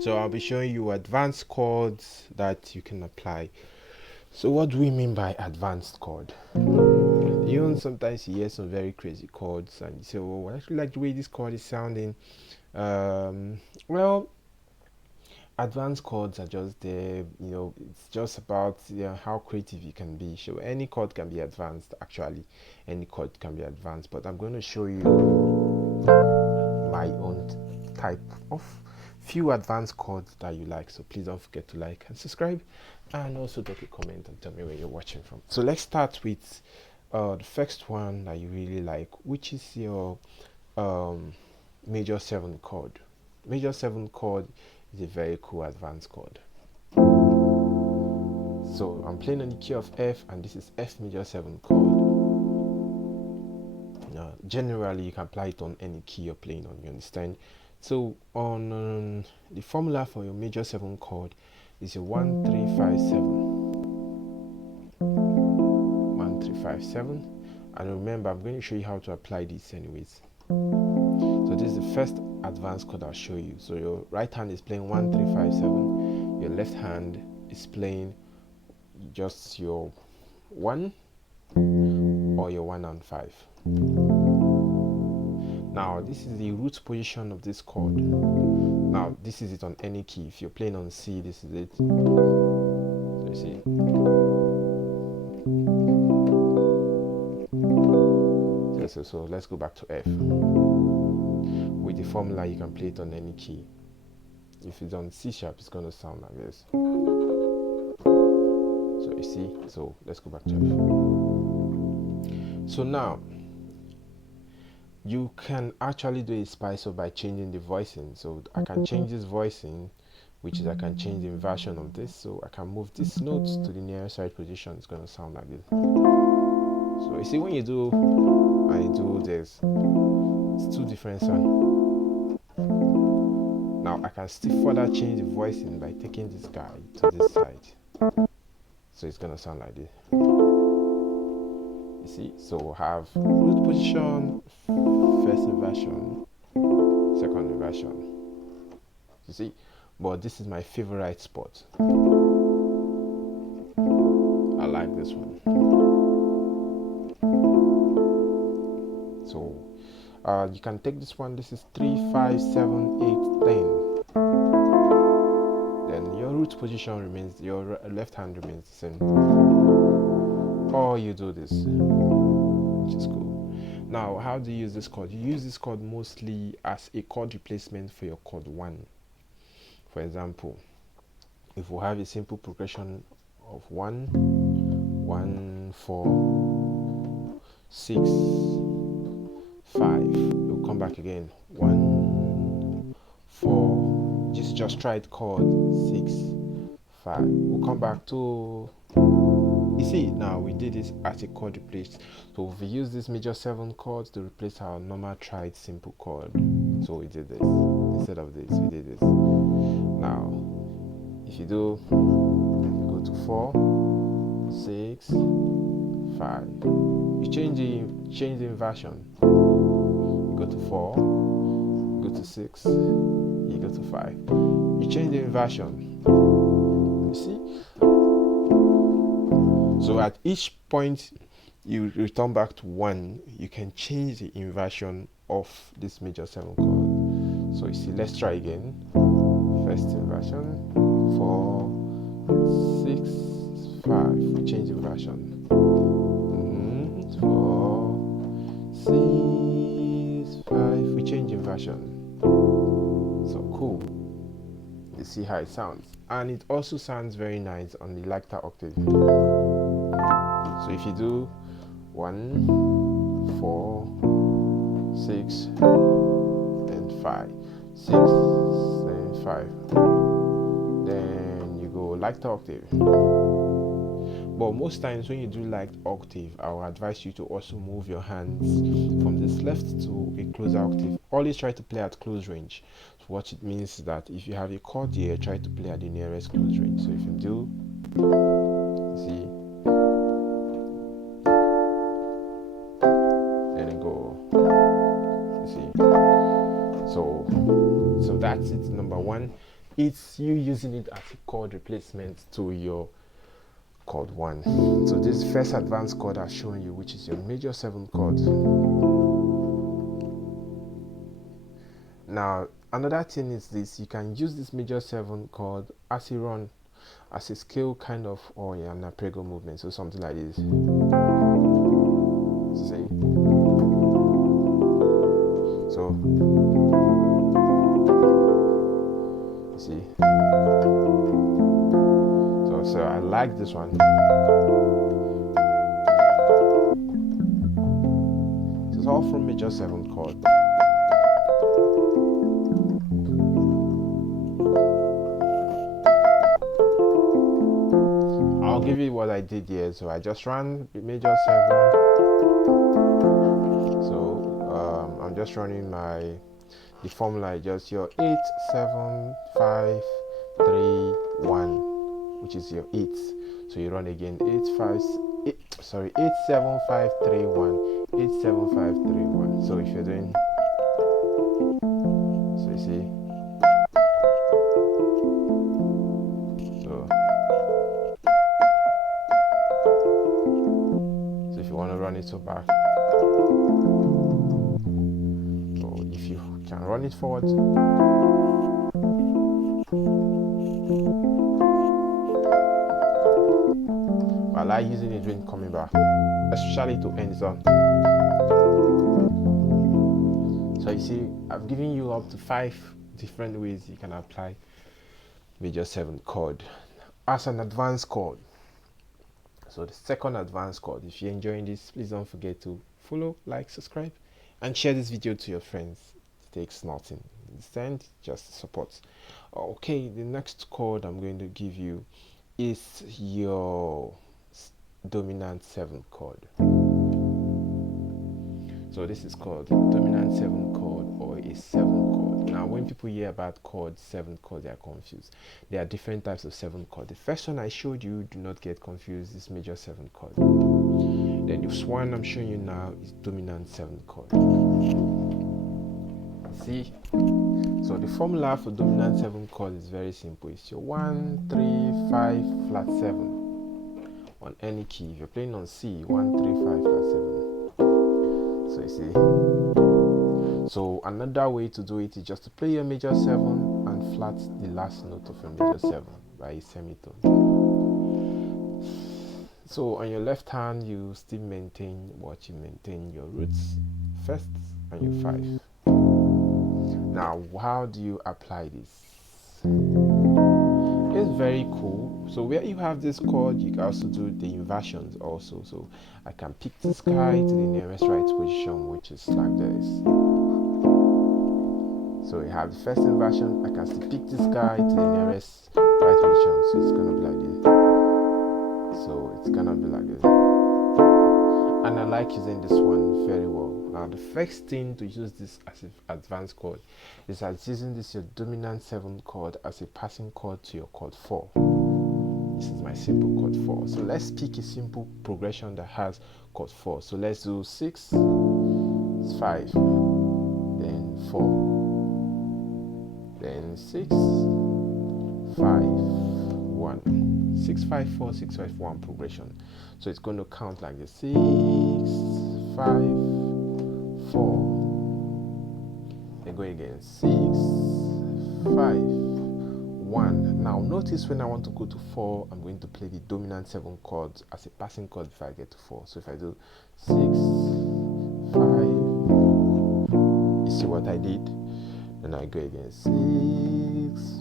So I'll be showing you advanced chords that you can apply. So what do we mean by advanced chord? You know, sometimes you hear some very crazy chords and you say, oh, I actually like the way this chord is sounding. Well, advanced chords are just there, it's just about how creative you can be. So any chord can be advanced, actually. Any chord can be advanced, but I'm going to show you my own type of few advanced chords that you like. So please don't forget to like and subscribe, and also drop a comment and tell me where you're watching from. So let's start with the first one that you really like, which is your major 7 chord. Major 7 chord is a very cool advanced chord. So I'm playing on the key of F, and this is F major 7 chord. Generally you can apply it on any key you're playing on, you understand? So on the formula for your major 7 chord is a 1 3 5 7. 1 3 5 7. And remember, I'm going to show you how to apply this anyways. So this is the first advanced chord I'll show you. So your right hand is playing 1 3 5 7. Your left hand is playing just your 1 or your 1 and 5. Now this is the root position of this chord. Now this is it on any key. If you're playing on C, this is it. So you see. So let's go back to F. With the formula, you can play it on any key. If it's on C sharp, it's going to sound like this. So you see. So let's go back to F. So now you can actually do a spice up by changing the voicing. So I can change this voicing, which is I can change the inversion of this. So I can move this note to the nearest right position. It's going to sound like this. So you see, when you do this, it's two different sounds. Now I can still further change the voicing by taking this guy to this side. So it's going to sound like this. You see, so have root position, first inversion, second inversion. You see, but this is my favorite spot. I like this one. So you can take this one. This is 3 5 7 8 10. Then your root position remains, your left hand remains the same. Or you do this, which is cool. Now, how do you use this chord? You use this chord mostly as a chord replacement for your chord 1. For example, if we have a simple progression of 1 1 4 6 5, we'll come back again 1 4, just try it, chord 6 5, we'll come back to, you see, now we did this as a chord replace. So we use this major 7 chords to replace our normal tried simple chord. So we did this instead of this, we did this. Now if you go to 4 6 5, you change the inversion. You go to 4, you go to 6, you go to 5, you change the inversion. You see. So at each point you return back to 1, you can change the inversion of this major 7 chord. So you see, let's try again. First inversion, 4 6 5, we change the inversion. 4 6 5, we change the inversion. So cool. You see how it sounds, and it also sounds very nice on the lighter octave. So if you do 1 4 6 and 5 6 and 5, then you go lighter octave. But most times when you do light octave, I will advise you to also move your hands from this left to a closer octave. Always try to play at close range. So what it means is that if you have a chord here, try to play at the nearest close range. So if you do, see, then you go, you see. So that's it, number 1. it's you using it as a chord replacement to your chord 1. So this first advanced chord I've shown you, which is your major 7 chord. Now another thing is this: you can use this major 7 chord as a run, as a scale kind of, or an arpeggio movement, so something like this. See? So see, so I like this one. It's all from major 7 chord. I'll give you what I did here. So I just ran major 7. So I'm just running the formula, just your 8 7 5 3 1, which is your 8. So you run again 8 7 5 3 1, 8 7 5 3 1. So if you're doing, so you see, so if you want to run it so back, so if you can run it forward, I like using it when coming back, especially to end song. So you see, I've given you up to 5 different ways you can apply major 7 chord as an advanced chord. So the second advanced chord, if you're enjoying this, please don't forget to follow, like, subscribe, and share this video to your friends. It takes nothing, understand? Just support. Okay, the next chord I'm going to give you is your dominant 7 chord. So this is called dominant 7 chord or a 7 chord. Now when people hear about chords, 7 chords, they are confused. There are different types of 7 chord. The first one I showed you, do not get confused, is major 7 chord. Then this one I'm showing you now is dominant 7 chord. See? So the formula for dominant 7 chord is very simple. It's your 1 3 5 flat 7 on any key. If you're playing on C, 1 3 5 flat 7. So you see, so another way to do it is just to play your major 7 and flat the last note of your major 7 by a semitone. So on your left hand, you still maintain your roots first and your 5. Now how do you apply this? It's very cool. So where you have this chord, you can also do the inversions also. So I can pick this guy to the nearest right position, which is like this. So you have the first inversion, I can still pick this guy to the nearest right position. So it's gonna be like this. So it's gonna be like this. And I like using this one very well. Now the first thing to use this as an advanced chord is as using this your dominant 7 chord as a passing chord to your chord 4. This is my simple chord 4. So let's pick a simple progression that has chord 4. So let's do 6 5, then 4, then 6 5 1, 6 5 4 6 5 1 progression. So it's going to count like this: 6 5 4, then go again 6 5 1. Now notice when I want to go to 4, I'm going to play the dominant 7 chord as a passing chord if I get to 4. So if I do 6 5, you see what I did? Then I go again 6 5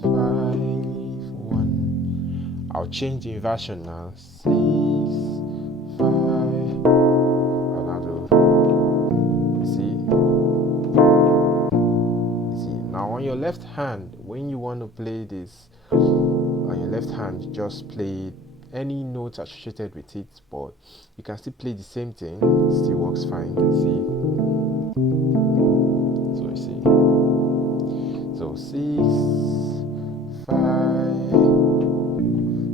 1. I'll change the inversion now: 6 5. I'll now do, see now on your left hand, when you want to play this on your left hand, just play any notes associated with it, but you can still play the same thing, it still works fine. See, so you see, so 6 5.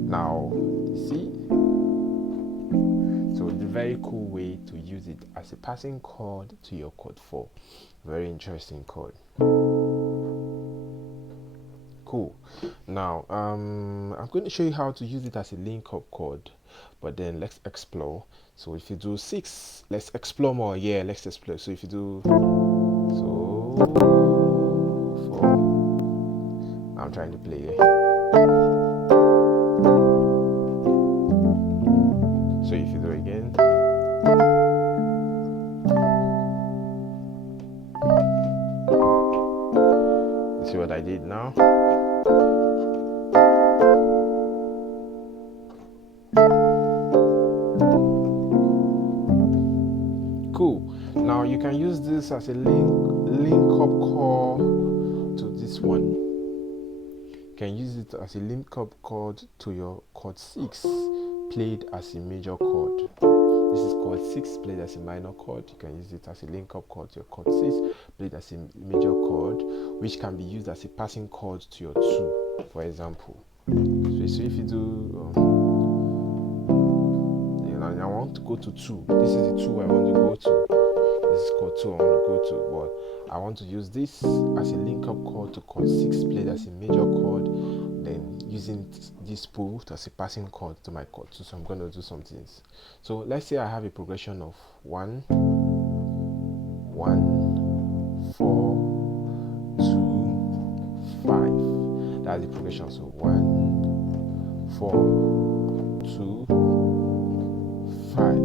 Now you see, so it's a very cool way to use it as a passing chord to your chord 4. Very interesting chord. Cool. Now, I'm going to show you how to use it as a link up chord, but then let's explore. So if you do 6, let's explore more. Yeah, let's explore. So if you do so 4, I'm trying to play. So if you do again, you see what I did now? Cool. Now you can use this as a link up chord to this one. You can use it as a link up chord to your chord 6 played as a major chord. This is chord 6 played as a minor chord. You can use it as a link up chord to your chord 6 played as a major chord, which can be used as a passing chord to your 2, for example. So if you do I want to go to 2. This is the 2 I want to go to. This is chord 2 I want to go to, but I want to use this as a link up chord to chord 6 played as a major chord, then using this pull as a passing chord to my chord 2. So I'm going to do some things. So let's say I have a progression of 1, 1, 4, 2, 5. That's the progression. So 1, 4, 2, 5.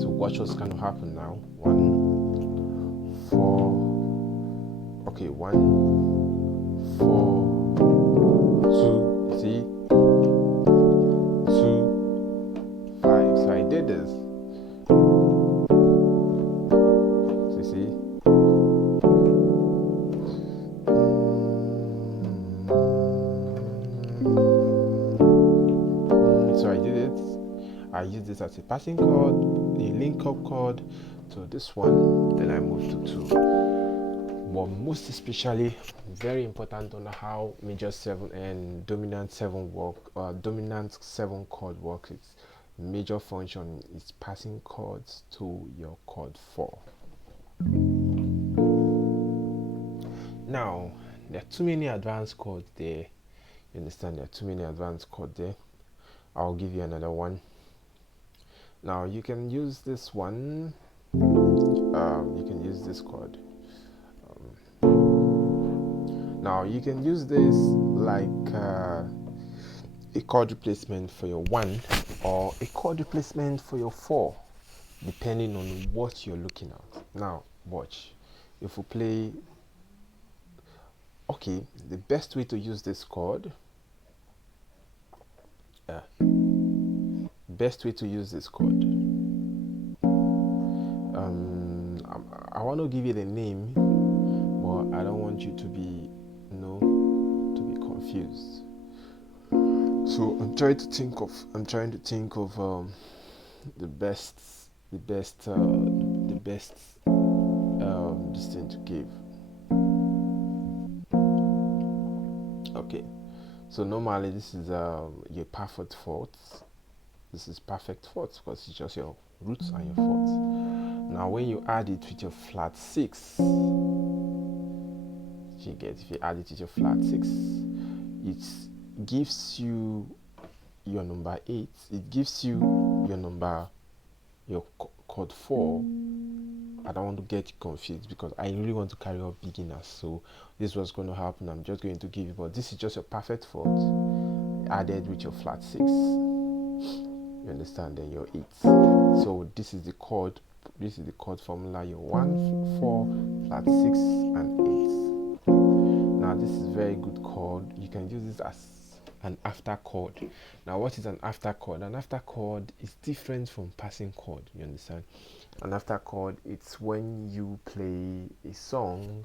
So watch what's going to happen now. 1, 4. Okay, 1, 4, 2. You see? 2, 5. So I did this. So you see? So I did it. I use this as a passing chord, a link up chord to this one, then I move to 2. But most especially, very important on how major 7 and dominant 7 work, dominant 7 chord works. Its major function is passing chords to your chord 4. Now, there are too many advanced chords there. You understand? There are too many advanced chords there. I'll give you another one. Now you can use this one. You can use this chord. Now you can use this like a chord replacement for your 1 or a chord replacement for your 4, depending on what you're looking at. Now watch. If we play, okay, the best way to use this chord. Best way to use this chord. I want to give it a name, but I don't want you to be, confused. So I'm trying to think of the best this thing to give. Okay, so normally this is your perfect fourths. This is perfect fourths because it's just your roots and your fourths. Now when you add it with your flat 6, if you add it with your flat 6, it gives you your number 8. It gives you your chord 4. I don't want to get you confused because I really want to carry out beginners. So this was going to happen. I'm just going to give you, but this is just your perfect fourth added with your flat 6. You understand? Then your 8. So this is the chord formula, your 1, 4, flat 6 and 8. Now this is very good chord. You can use this as an after chord. Now what is an after chord? An after chord is different from passing chord. You understand? An after chord, it's when you play a song,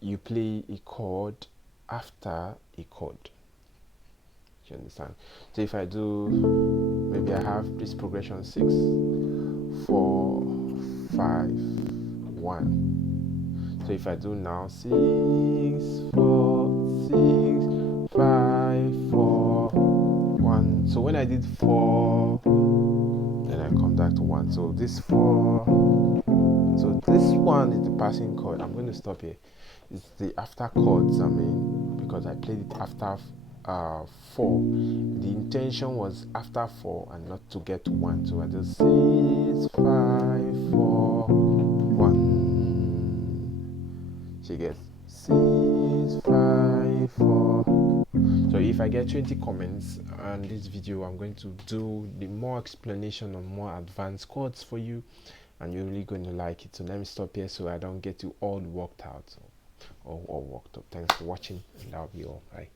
you play a chord after a chord. You understand? So if I do, maybe I have this progression 6, 4, 5, 1. So if I do now 6, 4, 6, 5, 4, 1. So when I did 4, then I come back to 1. So this 4. So this one is the passing chord. I'm going to stop here. It's the after chords. because I played it after 4. The intention was after 4 and not to get 1, so I just 6 5 4 1. She gets 6 5 4. So if I get 20 comments on this video, I'm going to do the more explanation on more advanced chords for you, and you're really going to like it. So let me stop here so I don't get you all worked out or worked up. Thanks for watching, and that'll be all. Bye.